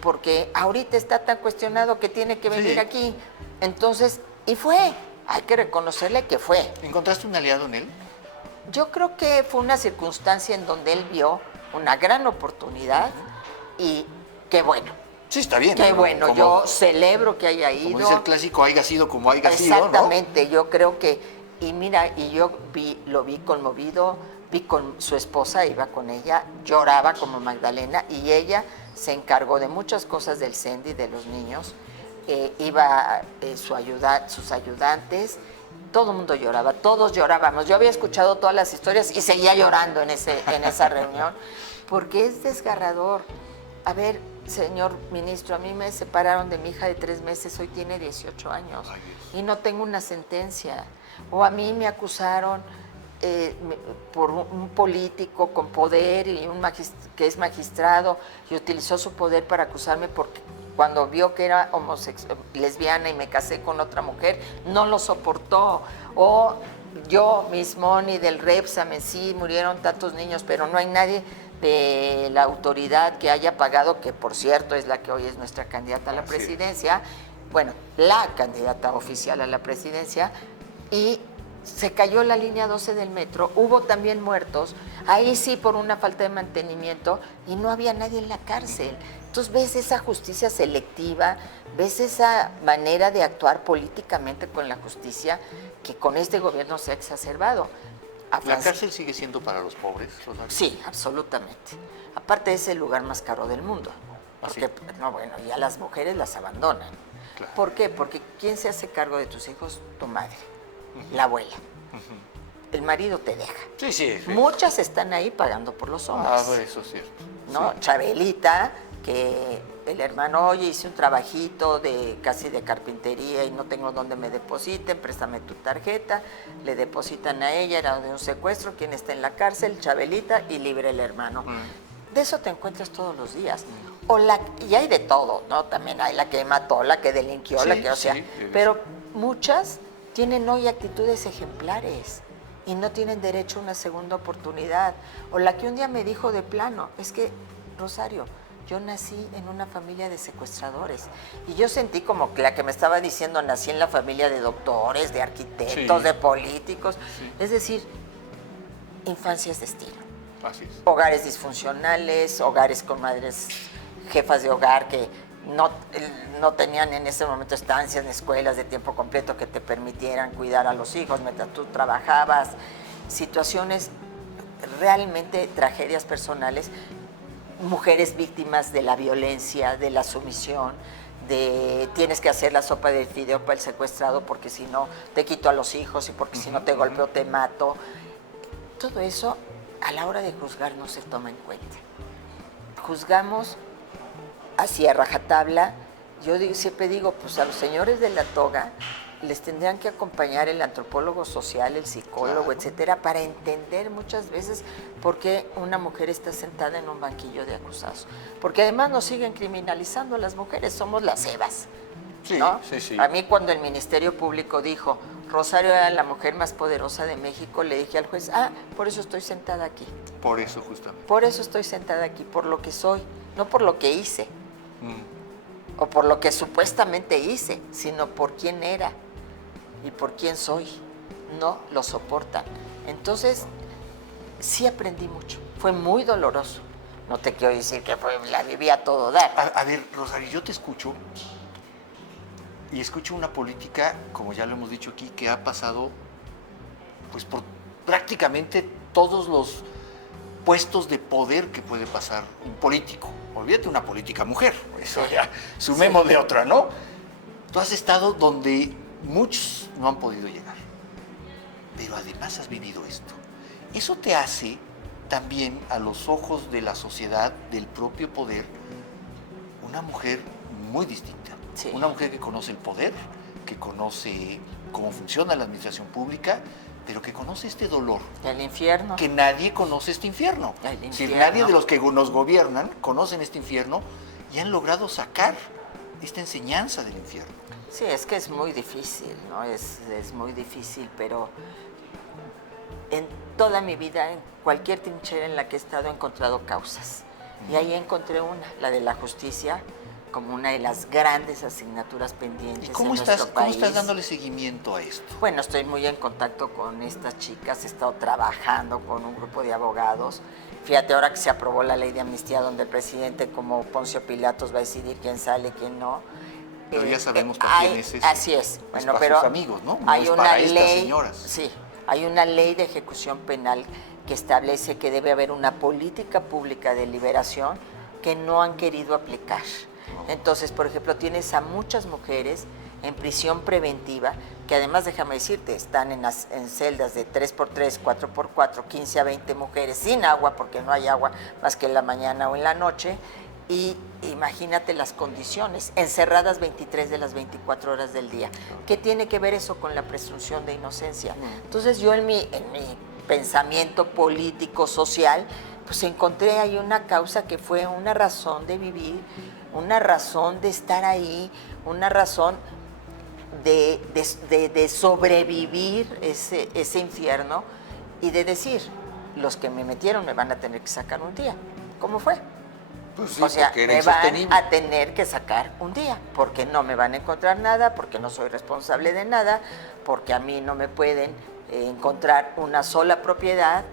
porque ahorita está tan cuestionado que tiene que venir aquí. Entonces, y fue, hay que reconocerle que fue. ¿Encontraste un aliado en él? Yo creo que fue una circunstancia en donde él vio una gran oportunidad y qué bueno. Sí, está bien. Qué bueno, yo celebro que haya ido. Como dice el clásico, haya sido como haya sido, ¿no? Exactamente, yo creo que, y mira, y yo lo vi conmovido, vi con su esposa, iba con ella, lloraba como Magdalena, y ella se encargó de muchas cosas del CENDI, de los niños, sus ayudantes, todo el mundo lloraba, todos llorábamos. Yo había escuchado todas las historias y seguía llorando en esa reunión, porque es desgarrador. A ver, señor ministro, a mí me separaron de mi hija de 3 meses, hoy tiene 18 años y no tengo una sentencia. O a mí me acusaron por un político con poder y que es magistrado y utilizó su poder para acusarme porque cuando vio que era lesbiana y me casé con otra mujer, no lo soportó. O yo, Miss Moni del Repsamen, sí, murieron tantos niños, pero no hay nadie de la autoridad que haya pagado, que por cierto es la que hoy es nuestra candidata a la presidencia, bueno, la candidata oficial a la presidencia, y se cayó la línea 12 del metro, hubo también muertos, ahí sí por una falta de mantenimiento, y no había nadie en la cárcel. Entonces ves esa justicia selectiva, ves esa manera de actuar políticamente con la justicia que con este gobierno se ha exacerbado. ¿La cárcel sigue siendo para los pobres, Rosario? Sí, absolutamente. Aparte es el lugar más caro del mundo. Porque, ya las mujeres las abandonan. Claro. ¿Por qué? Porque ¿quién se hace cargo de tus hijos? Tu madre, la abuela. El marido te deja. Sí. Muchas están ahí pagando por los hombres. Eso es cierto. ¿No? Sí. Chabelita, que el hermano, oye, hice un trabajito casi de carpintería y no tengo dónde me depositen, préstame tu tarjeta, le depositan a ella, era de un secuestro, quien está en la cárcel, Chabelita, y libre el hermano. De eso te encuentras todos los días. Y hay de todo, ¿no? También hay la que mató, la que delinquió, pero muchas tienen hoy actitudes ejemplares y no tienen derecho a una segunda oportunidad. O la que un día me dijo de plano, es que, Rosario, yo nací en una familia de secuestradores y yo sentí como que la que me estaba diciendo, nací en la familia de doctores, de arquitectos, Sí. de políticos. Sí. Es decir, infancias de estilo. Así es. Hogares disfuncionales, hogares con madres jefas de hogar que no tenían en ese momento estancias ni escuelas de tiempo completo que te permitieran cuidar a los hijos mientras tú trabajabas. Situaciones realmente, tragedias personales, mujeres víctimas de la violencia, de la sumisión, de tienes que hacer la sopa del fideo para el secuestrado porque si no te quito a los hijos y porque si no te golpeo te mato. Todo eso a la hora de juzgar no se toma en cuenta. Juzgamos así a rajatabla. Yo siempre digo, pues a los señores de la toga les tendrían que acompañar el antropólogo social, el psicólogo, Claro. etcétera, para entender muchas veces por qué una mujer está sentada en un banquillo de acusados. Porque además nos siguen criminalizando a las mujeres, somos las Evas. Sí, ¿no? sí, sí. A mí cuando el Ministerio Público dijo, Rosario era la mujer más poderosa de México, le dije al juez, por eso estoy sentada aquí. Por eso, justamente. Por eso estoy sentada aquí, por lo que soy, no por lo que hice, Mm. o por lo que supuestamente hice, sino por quién era y por quién soy. No lo soportan. Entonces, sí aprendí mucho. Fue muy doloroso. No te quiero decir que la viví a todo dar. A ver, Rosario, yo te escucho y escucho una política, como ya lo hemos dicho aquí, que ha pasado pues por prácticamente todos los puestos de poder que puede pasar un político. Olvídate una política mujer, eso ya, sumémosle otra, ¿no? Tú has estado donde muchos no han podido llegar, pero además has vivido esto. Eso te hace también, a los ojos de la sociedad, del propio poder, una mujer muy distinta. Sí. Una mujer que conoce el poder, que conoce cómo funciona la administración pública, pero que conoce este dolor. El infierno. Que nadie conoce este infierno. El Si infierno. nadie de los que nos gobiernan conocen este infierno y han logrado sacar esta enseñanza del infierno. Sí, es que es muy difícil, ¿no? Es muy difícil, pero en toda mi vida, en cualquier trinchera en la que he estado, he encontrado causas. Y ahí encontré una, la de la justicia, como una de las grandes asignaturas pendientes ¿Y cómo en nuestro estás país. dándole seguimiento a esto? Bueno, estoy muy en contacto con estas chicas, he estado trabajando con un grupo de abogados. Fíjate, ahora que se aprobó la ley de amnistía, donde el presidente, como Poncio Pilatos, va a decidir quién sale, quién no. Pero ya sabemos para quién es eso. Así es. Bueno, para pero sus amigos, ¿no? No hay es una para estas ley, señoras. sí, hay una ley de ejecución penal que establece que debe haber una política pública de liberación que no han querido aplicar. Entonces, por ejemplo, tienes a muchas mujeres en prisión preventiva, que además, déjame decirte, están en celdas de 3x3, 4x4, 15 a 20 mujeres sin agua, porque no hay agua más que en la mañana o en la noche, y imagínate las condiciones, encerradas 23 de las 24 horas del día. ¿Qué tiene que ver eso con la presunción de inocencia? Entonces yo en mi pensamiento político, social, pues encontré ahí una causa que fue una razón de vivir, una razón de estar ahí, una razón de sobrevivir ese infierno y de decir, los que me metieron me van a tener que sacar un día. ¿Cómo fue? Pues sí, O sea, porque era me van insostenible. a tener que sacar un día, porque no me van a encontrar nada, porque no soy responsable de nada, porque a mí no me pueden encontrar una sola propiedad,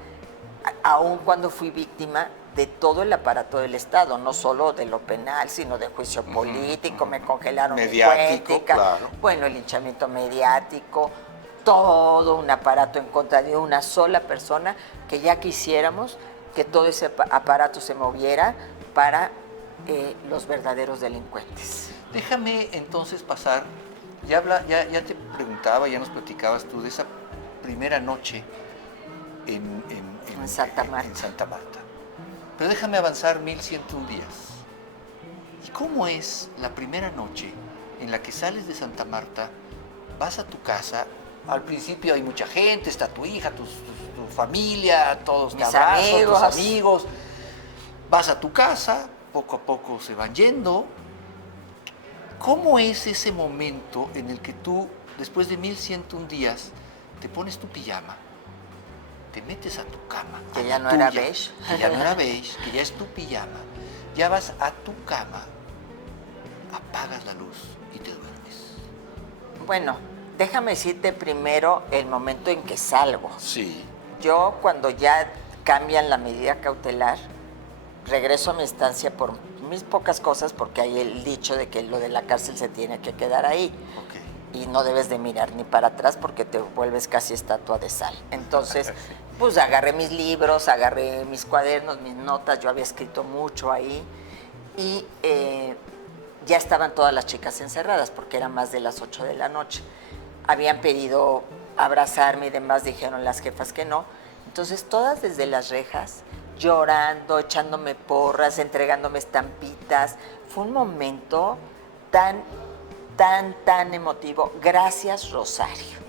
aun cuando fui víctima de todo el aparato del Estado, no solo de lo penal, sino de juicio político, me congelaron mi Mediático, cuenta, claro. bueno, el linchamiento mediático, todo un aparato en contra de una sola persona, que ya quisiéramos que todo ese aparato se moviera para los verdaderos delincuentes. Déjame entonces pasar, ya te preguntaba, ya nos platicabas tú de esa primera noche en Santa Marta. en Santa Marta. Pero déjame avanzar 1101 días. ¿Y cómo es la primera noche en la que sales de Santa Marta, vas a tu casa? Al principio hay mucha gente, está tu hija, tu familia, todos te Mis abrazan, amigos. tus amigos. Vas a tu casa, poco a poco se van yendo. ¿Cómo es ese momento en el que tú, después de 1101 días, te pones tu pijama, te metes a tu cama? Que a ya la no era tuya, beige. Que ya no era beige, que ya es tu pijama. Ya vas a tu cama, apagas la luz y te duermes. Bueno, déjame decirte primero el momento en que salgo. Sí. Yo, cuando ya cambian la medida cautelar, regreso a mi estancia por mis pocas cosas, porque hay el dicho de que lo de la cárcel se tiene que quedar ahí. Ok. Y no debes de mirar ni para atrás porque te vuelves casi estatua de sal. Entonces, pues agarré mis libros, agarré mis cuadernos, mis notas, yo había escrito mucho ahí. Y ya estaban todas las chicas encerradas porque eran más de las 8 de la noche. Habían pedido abrazarme y demás, dijeron las jefas que no. Entonces, todas desde las rejas, llorando, echándome porras, entregándome estampitas. Fue un momento tan emotivo. Gracias, Rosario.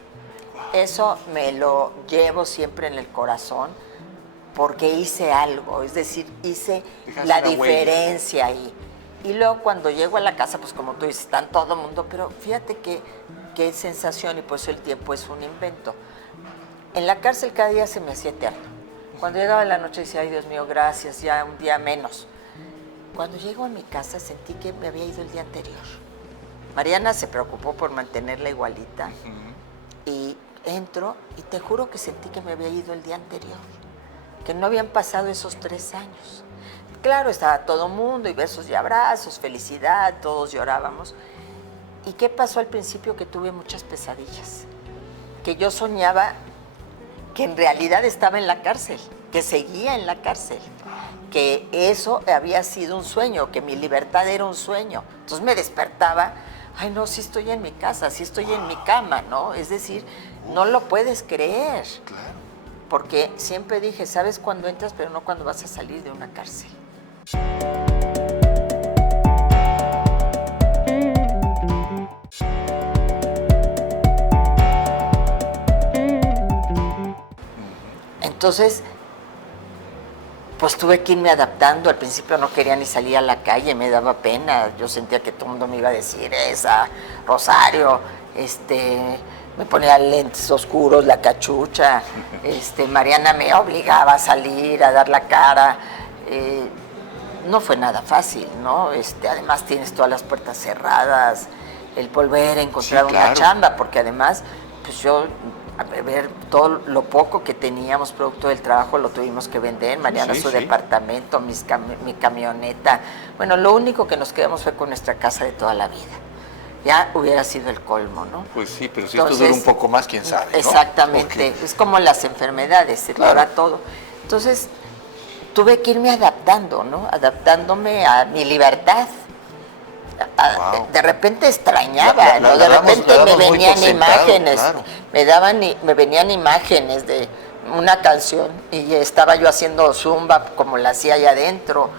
Eso me lo llevo siempre en el corazón porque hice algo, es decir, hice Dejaste la una diferencia ahí. Y luego cuando llego a la casa, pues como tú dices, están todo el mundo, pero fíjate qué sensación, y por eso el tiempo es un invento. En la cárcel cada día se me hacía eterno. Cuando llegaba la noche decía, ay Dios mío, gracias, ya un día menos. Cuando llego a mi casa sentí que me había ido el día anterior. Mariana se preocupó por mantenerla igualita. Y entro y te juro que sentí que me había ido el día anterior. Que no habían pasado esos 3 años. Claro, estaba todo mundo y besos y abrazos, felicidad, todos llorábamos. ¿Y qué pasó al principio? Que tuve muchas pesadillas. Que yo soñaba que en realidad estaba en la cárcel, que seguía en la cárcel, que eso había sido un sueño, que mi libertad era un sueño. Entonces me despertaba, ay no, sí estoy en mi casa, sí estoy en mi cama, ¿no? Es decir, no lo puedes creer. Claro. Porque siempre dije, sabes cuándo entras, pero no cuando vas a salir de una cárcel. Entonces, pues tuve que irme adaptando. Al principio no quería ni salir a la calle, me daba pena. Yo sentía que todo el mundo me iba a decir, esa, Rosario, me ponía lentes oscuros, la cachucha. Mariana me obligaba a salir, a dar la cara. No fue nada fácil, ¿no? Además tienes todas las puertas cerradas, el volver a encontrar Sí, una claro. chamba, porque además, pues yo, a ver, todo lo poco que teníamos producto del trabajo lo tuvimos que vender. Mariana Sí, su sí. departamento, mi camioneta. Bueno, lo único que nos quedamos fue con nuestra casa de toda la vida. Ya hubiera sido el colmo, ¿no? Pues sí, pero si Entonces, esto dura un poco más, quién sabe, ¿no? Exactamente, Porque- es como las enfermedades, se Claro. dura todo. Entonces, tuve que irme adaptando, ¿no? Adaptándome a mi libertad. Wow. De repente extrañaba, ¿no? De repente la me damos muy venían por sentado, imágenes, claro. me venían imágenes de una canción y estaba yo haciendo zumba como la hacía allá adentro.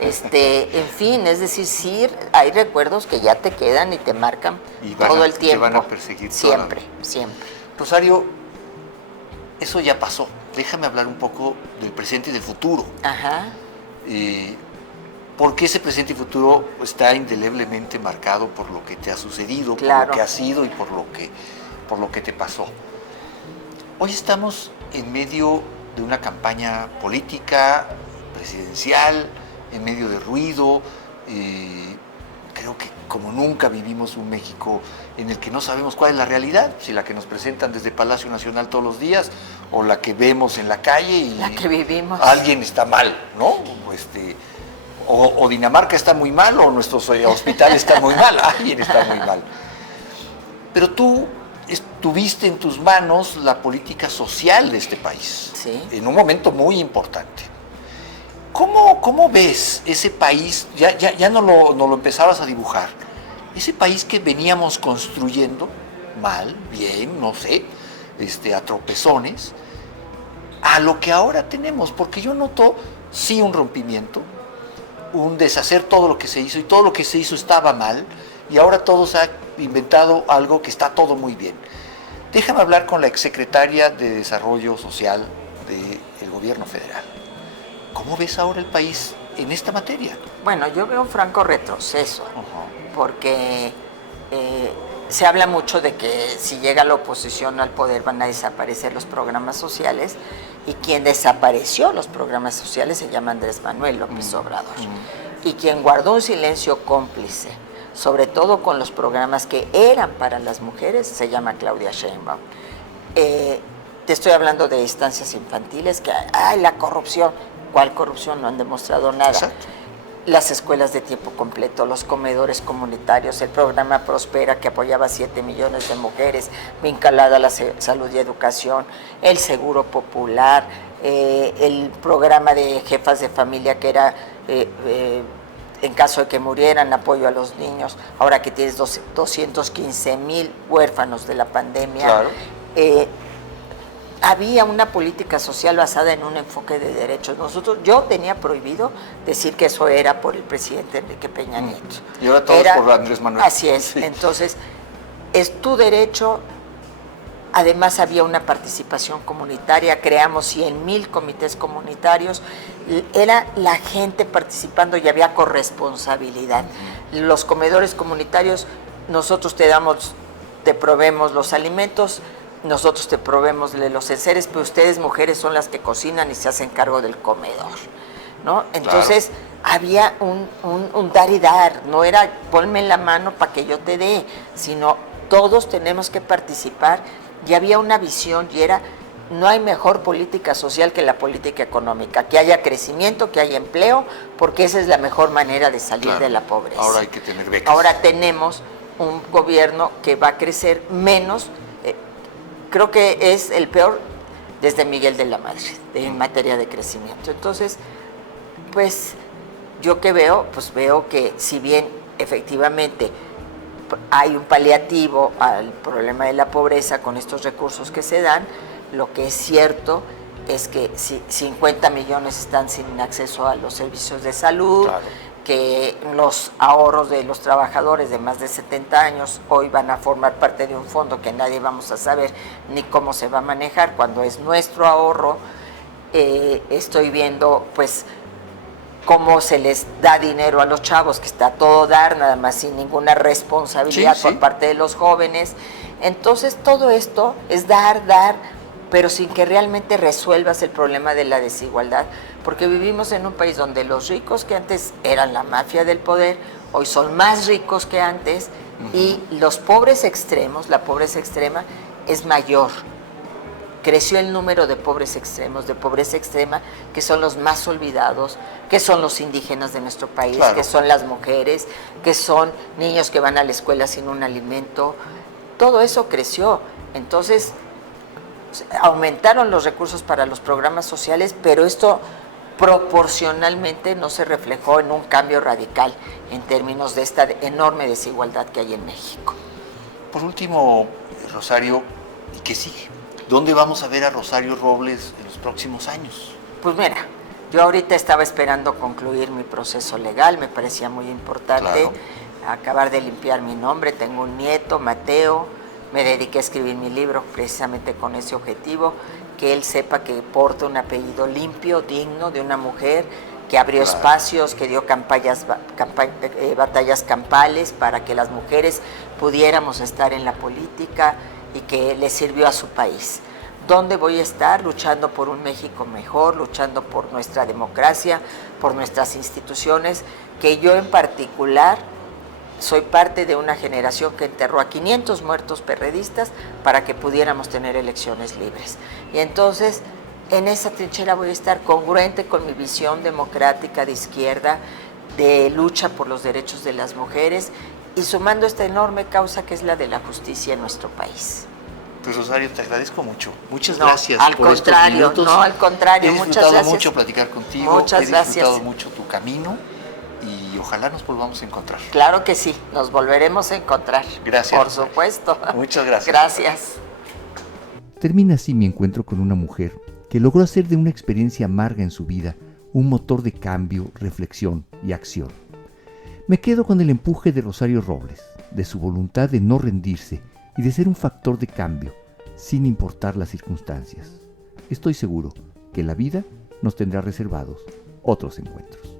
En fin, es decir, sí hay recuerdos que ya te quedan y te marcan Y todo el te tiempo. van a perseguir toda la siempre, vida. siempre. Rosario, eso ya pasó. Déjame hablar un poco del presente y del futuro. Ajá. Porque ese presente y futuro está indeleblemente marcado por lo que te ha sucedido, Claro. por lo que has sido y por lo que te pasó. Hoy estamos en medio de una campaña política, presidencial, en medio de ruido. Creo que como nunca vivimos un México en el que no sabemos cuál es la realidad, si la que nos presentan desde Palacio Nacional todos los días o la que vemos en la calle y La que vivimos. alguien está mal, ¿no? O Dinamarca está muy mal o nuestro hospital está muy mal, alguien está muy mal. Pero tú tuviste en tus manos la política social de este país, Sí. en un momento muy importante. ¿Cómo ves ese país? Ya no lo empezabas a dibujar. Ese país que veníamos construyendo, mal, bien, no sé, a tropezones, a lo que ahora tenemos, porque yo noto sí un rompimiento, un deshacer todo lo que se hizo, y todo lo que se hizo estaba mal, y ahora todo se ha inventado algo que está todo muy bien. Déjame hablar con la exsecretaria de Desarrollo Social del Gobierno Federal. ¿Cómo ves ahora el país en esta materia? Bueno, yo veo un franco retroceso, porque Se habla mucho de que si llega la oposición al poder van a desaparecer los programas sociales, y quien desapareció los programas sociales se llama Andrés Manuel López Obrador. Y quien guardó un silencio cómplice, sobre todo con los programas que eran para las mujeres, se llama Claudia Sheinbaum. Te estoy hablando de estancias infantiles, que hay la corrupción. ¿Cuál corrupción? No han demostrado nada. Exacto. Las escuelas de tiempo completo, los comedores comunitarios, el programa Prospera, que apoyaba a 7 millones de mujeres vinculadas a la salud y educación, el seguro popular, el programa de jefas de familia, que era en caso de que murieran, apoyo a los niños, ahora que tienes 215,000 huérfanos de la pandemia. Claro. Había una política social basada en un enfoque de derechos. Yo tenía prohibido decir que eso era por el presidente Enrique Peña Nieto. Y ahora todo es por Andrés Manuel. Así es. Sí. Entonces, es tu derecho. Además, había una participación comunitaria. Creamos 100,000 comités comunitarios. Era la gente participando y había corresponsabilidad. Los comedores comunitarios, nosotros te proveemos los alimentos, nosotros te proveemos los enseres, pero ustedes, mujeres, son las que cocinan y se hacen cargo del comedor, ¿no? Entonces, había un dar y dar, no era ponme la mano para que yo te dé, sino todos tenemos que participar, y había una visión, y era, no hay mejor política social que la política económica, que haya crecimiento, que haya empleo, porque esa es la mejor manera de salir de la pobreza. Ahora hay que tener becas. Ahora tenemos un gobierno que va a crecer menos. Creo que es el peor desde Miguel de la Madrid en materia de crecimiento. Entonces, pues yo que veo, pues veo que si bien efectivamente hay un paliativo al problema de la pobreza con estos recursos que se dan, lo que es cierto es que 50 millones están sin acceso a los servicios de salud. Claro. Que los ahorros de los trabajadores de más de 70 años hoy van a formar parte de un fondo que nadie vamos a saber ni cómo se va a manejar cuando es nuestro ahorro. Estoy viendo pues cómo se les da dinero a los chavos, que está todo dar, nada más sin ninguna responsabilidad por parte de los jóvenes. Entonces todo esto es dar, pero sin que realmente resuelvas el problema de la desigualdad, porque vivimos en un país donde los ricos, que antes eran la mafia del poder, hoy son más ricos que antes, y los pobres extremos, la pobreza extrema es mayor. Creció el número de pobres extremos, de pobreza extrema, que son los más olvidados, que son los indígenas de nuestro país, que son las mujeres, que son niños que van a la escuela sin un alimento. Todo eso creció. Entonces, aumentaron los recursos para los programas sociales, pero esto proporcionalmente no se reflejó en un cambio radical en términos de esta enorme desigualdad que hay en México. Por último, Rosario, ¿y qué sigue? ¿Dónde vamos a ver a Rosario Robles en los próximos años? Pues mira, yo ahorita estaba esperando concluir mi proceso legal, me parecía muy importante acabar de limpiar mi nombre. Tengo un nieto, Mateo. Me dediqué a escribir mi libro precisamente con ese objetivo, que él sepa que porta un apellido limpio, digno, de una mujer que abrió espacios, que dio batallas campales para que las mujeres pudiéramos estar en la política y que le sirvió a su país. ¿Dónde voy a estar? Luchando por un México mejor, luchando por nuestra democracia, por nuestras instituciones, que yo en particular soy parte de una generación que enterró a 500 muertos perredistas para que pudiéramos tener elecciones libres. Y entonces, en esa trinchera voy a estar congruente con mi visión democrática de izquierda, de lucha por los derechos de las mujeres, y sumando esta enorme causa que es la de la justicia en nuestro país. Pues Rosario, te agradezco mucho. Muchas gracias por estos minutos. No, al contrario, muchas gracias. He disfrutado mucho platicar contigo. Muchas gracias. He disfrutado mucho tu camino. Y ojalá nos volvamos a encontrar. Claro que sí, nos volveremos a encontrar. Gracias. Por supuesto. Muchas gracias. Gracias. Termina así mi encuentro con una mujer que logró hacer de una experiencia amarga en su vida un motor de cambio, reflexión y acción. Me quedo con el empuje de Rosario Robles, de su voluntad de no rendirse y de ser un factor de cambio, sin importar las circunstancias. Estoy seguro que la vida nos tendrá reservados otros encuentros.